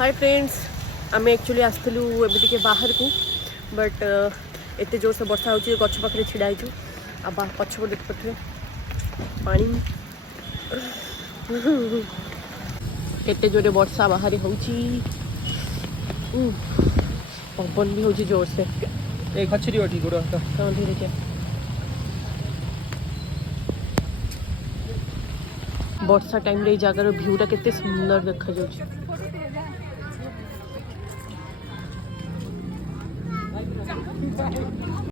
Hi friends, आम actually आसलु एमती बाहर को बट एत जोर से वर्षा हो गछ पाखे छिड़ा आ पछपट देख पारे पानी केते जोरे वर्षा बाहर हो पवन भी हो जोर से धीरे क्या वर्षा टाइम रे जगार भ्यूटा केते सुंदर देखा जाउछि।